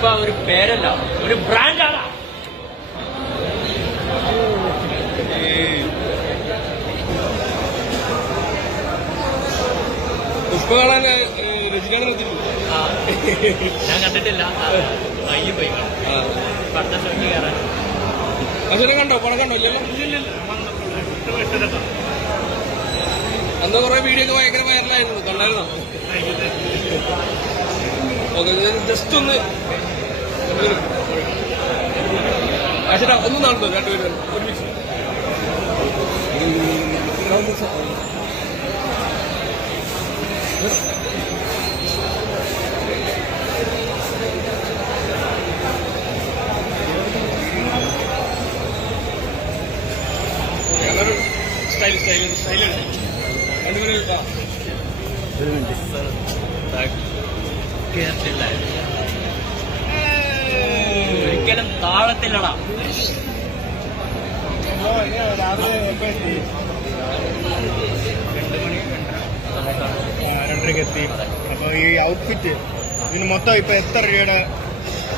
പുഷ്പ ഒരു പേരല്ല ഒരു ബ്രാൻഡാണ് പുഷ്പ കാണാൻ രചിക്കാൻ ഞാൻ കണ്ടിട്ടില്ല. വൈകി പോയി. അടുത്ത ഷോയ്ക്ക് കയറാൻ. കണ്ടോ? പണം കണ്ടോ? ഇല്ലല്ലോ? അന്ന് കുറെ വീഡിയോ ഒക്കെ ഭയങ്കര വൈറലായിരുന്നു കണ്ടായിരുന്നോ? ജസ്റ്റ് ഒന്ന് അച്ഛനാ ഒന്ന് നടന്നു രണ്ടുപേരും ഒരുമിച്ച്. സ്റ്റൈൽ സ്റ്റൈൽ സ്റ്റൈലുണ്ട് രണ്ടുപേരും ആ. കേട്ടില്ല ഒരിക്കലും താഴത്തില്ലടാ. രണ്ടരക്ക് എത്തി. അപ്പൊ ഈ ഔട്ട്ഫിറ്റ് ഇതിന് മൊത്തം ഇപ്പൊ എത്ര രൂപയുടെ?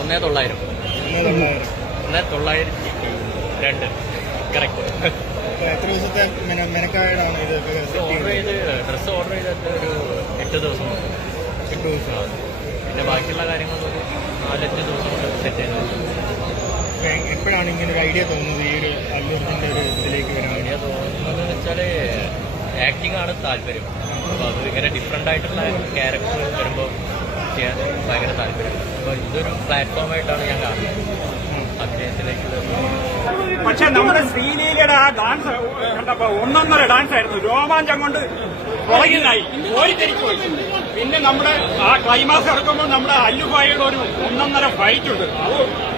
ഒന്നേ തൊള്ളായിരം. ഒന്നതൊള്ളായിരം ഒന്നേ തൊള്ളായിരത്തി രണ്ട് കറക്റ്റ് എത്ര ദിവസത്തെ മെന- മെനക്കാടാണ് ഇത്? ഓർഡർ ചെയ്ത് ഡ്രസ്സ് ഓർഡർ ചെയ്തിട്ട് ഒരു എട്ട് ദിവസം. എട്ട് ദിവസം. പിന്നെ ബാക്കിയുള്ള കാര്യങ്ങൾ ഒരു നാലഞ്ച് ദിവസം കൊണ്ട് സെറ്റ് ചെയ്യുന്നത് എപ്പോഴാണ് ഇങ്ങനെ ഒരു ഐഡിയ തോന്നുന്നത്? ഈ ഒരു അല്ലൂർജിന്റെ ഒരു ഇതിലേക്ക് വരാൻ വേണ്ടി. ഐഡിയ തോന്നുന്നത് വെച്ചാൽ ആക്ടിംഗ് ആണ് താല്പര്യം. അപ്പോൾ അത് ഇങ്ങനെ ഡിഫറെന്റ് ആയിട്ടുള്ള ക്യാരക്ടർ വരുമ്പോൾ ചെയ്യാൻ ഭയങ്കര താല്പര്യം. അപ്പോൾ ഇതൊരു പ്ലാറ്റ്ഫോമായിട്ടാണ് ഞാൻ കാണുന്നത്. അഭിനയത്തിലേക്കുള്ള പക്ഷെ നമ്മുടെ ശ്രീലീലയുടെ ആ ഡാൻസ് കണ്ടപ്പോ ഒന്നൊന്നര ഡാൻസ് ആയിരുന്നു. രോമാഞ്ചം കൊണ്ട് പുറകിലായി. പോയി പിന്നെ നമ്മുടെ ആ ക്ലൈമാക്സ് ഇറക്കുമ്പോൾ നമ്മുടെ അല്ലുഭായിയുടെ ഒരു ഒന്നൊന്നര ഫൈറ്റ് ഉണ്ട്.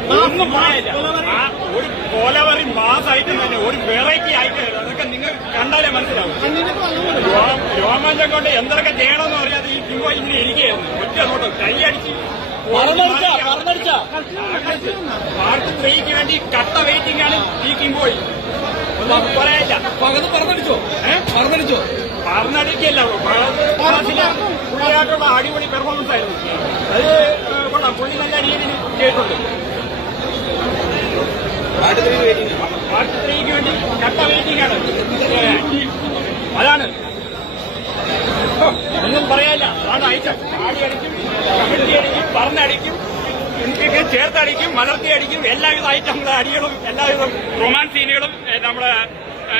അത് ഒന്നും പറയില്ല. ഒരു കോലവറി മാസായിട്ട് തന്നെ ഒരു വെറൈറ്റി ആയിട്ട് അതൊക്കെ നിങ്ങൾ കണ്ടാലേ മനസ്സിലാവും. രോമാഞ്ചം കൊണ്ട് എന്തൊക്കെ ചെയ്യണമെന്ന് അറിയാതെ ഈ കിംബോ ഇങ്ങനെ ഇരിക്കുകയായിരുന്നു. ഒറ്റ നോട്ടം കൈയടിച്ച് പാർട്ട് ത്രീക്ക് വേണ്ടി കട്ട വെയിറ്റിംഗ് ആണ് ഈ കിംബോയി ഒന്നും പറയാനില്ല പകന്ന് പറഞ്ഞടിച്ചോ? ഏഹ് പറഞ്ഞടിച്ചോ? പറഞ്ഞടിക്കല്ല പുള്ളിയായിട്ടുള്ള അടിപൊളി പെർഫോമൻസ് ആയിരുന്നു. അത് കൊള്ളാം. പുള്ളി നല്ല രീതിയിൽ ചെയ്തിട്ടുണ്ട്. പാർട്ടി ത്രീക്ക് വേണ്ടി ചട്ട വെയിറ്റിംഗ് ആണ് ഏ, അതാണ്. ഒന്നും പറയാനില്ല. അതാണ് ഐറ്റം ആടി അടിക്കും കമിഴ്ത്തി അടിക്കും പറഞ്ഞടിക്കും എനിക്കൊക്കെ ചേർത്തടിക്കും മലർത്തി അടിക്കും. എല്ലാവിധ ഐറ്റങ്ങളുടെ അടികളും എല്ലാവിധ റൊമാൻസ് സീനുകളും നമ്മുടെ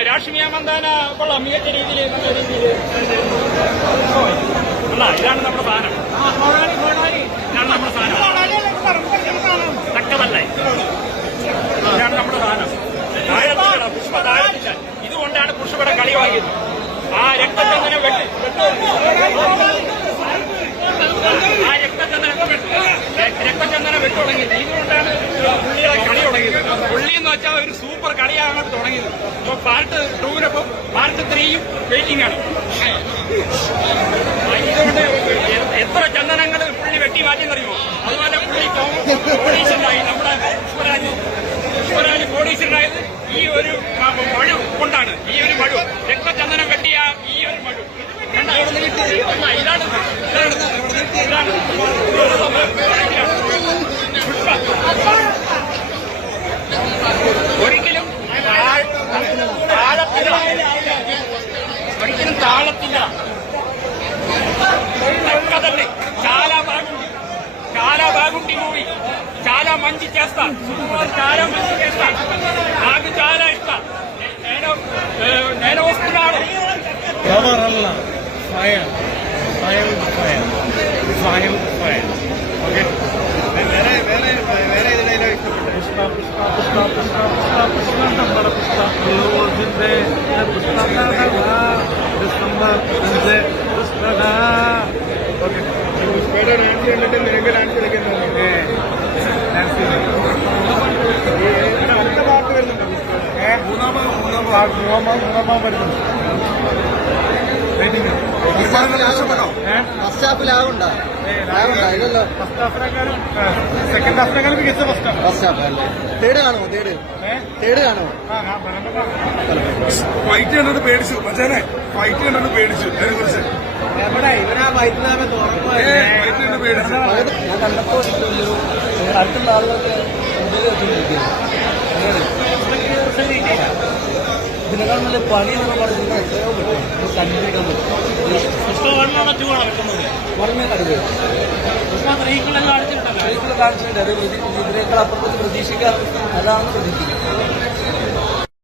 രാഷ്ട്രീയ മന്ദാന കൊള്ളാം. മികച്ച രീതിയിൽ അല്ല ഇതാണ് നമ്മുടെ സാധനം. ഇതാണ് നമ്മുടെ സാധനം. തക്കതല്ലേ? ഇതാണ് നമ്മുടെ സാധനം. താഴത്തില്ല പുഷ്പ താഴത്തില്ല ഇതുകൊണ്ടാണ് പുഷ്പയുടെ കളി വാങ്ങിയത്. ആ രക്തചന്ദനം വെട്ടി ആ രക്തചന്ദനം രക്തചന്ദനം വെട്ടി തുടങ്ങിയത് ഇതുകൊണ്ടാണ് പുള്ളിയുടെ കളി തുടങ്ങിയത്. പുള്ളി എന്ന് വെച്ചാൽ ഒരു സൂപ്പർ കളിയാണ് തുടങ്ങിയത്. പാർട്ട് ടൂവിനൊപ്പം പാർട്ട് ത്രീയും വെയിറ്റിംഗ് ആണ് എത്ര ചന്ദനങ്ങൾ പുള്ളി വെട്ടി മാറ്റിയെന്നറിയുമോ അതുപോലെ പുള്ളി കോടീശ്വരനായി നമ്മുടെ പുഷ്പരാജ് പുഷ്പരാജ് കോടീശ്വരനായത് ഈ ഒരു മഴു കൊണ്ടാണ് ഈ ഒരു മഴു രക്തചന്ദനം വെട്ടിയ ഈ ഒരു മഴു ഇതാണ് ഇതാണ് ഇതാണ് తాళ కదండి చాలా బాగుంది చాలా బాగుంది మూవీ చాలా మంచి చేస్తా చాలా మంచి చేస్తా నాకు చాలా ఇష్టం నేను నేను వస్తున్నాను సాయం సాయం సాయం సాయం ఓకే వేరే వేరే వేరే పుష్ప పుష్ప పుష్ప పుష్ప పుష్ప పుష్ప పుష్ప పుష్ప పుష్ప పుష్ప ഫസ്റ്റ് ഹാഫ് ലാഗുണ്ടോ ലാഗുണ്ടോ ഇല്ലല്ലോ. ഫസ്റ്റ് ഹാഫിനെക്കാളും സെക്കൻഡ് ഹാഫിനെക്കാളും മികച്ച ഫസ്റ്റ് ഹാഫ് ഫസ്റ്റ് ഹാഫ് അല്ലേ? തേർഡ് കാണുമോ? തേർഡ്? തേർഡ് കാണുമോ? ആ ഫൈറ്റ് കണ്ടത് പേടിച്ചു. മച്ചാനെ ഫൈറ്റ് കണ്ടത് പേടിച്ചു. അതിനെ കുറിച്ച്. ഫൈറ്റ് കണ്ട് പേടിച്ചു. അടുത്തുള്ള ഇതിനേക്കാൾ നല്ല പണി എന്ന് പറയുന്നത് എത്രയോ പറ്റും. നമുക്ക് കണ്ടുപിടിക്കാൻ പറ്റും വളരെ കടുവ സ്ത്രീകളെ കാണിച്ചിട്ടുണ്ട് അത് പ്രതി- ഇതിനേക്കാൾ അപ്പുറത്തേക്ക് പ്രതീക്ഷിക്കാറ് അതാണ് പ്രതീക്ഷിക്കുന്നത്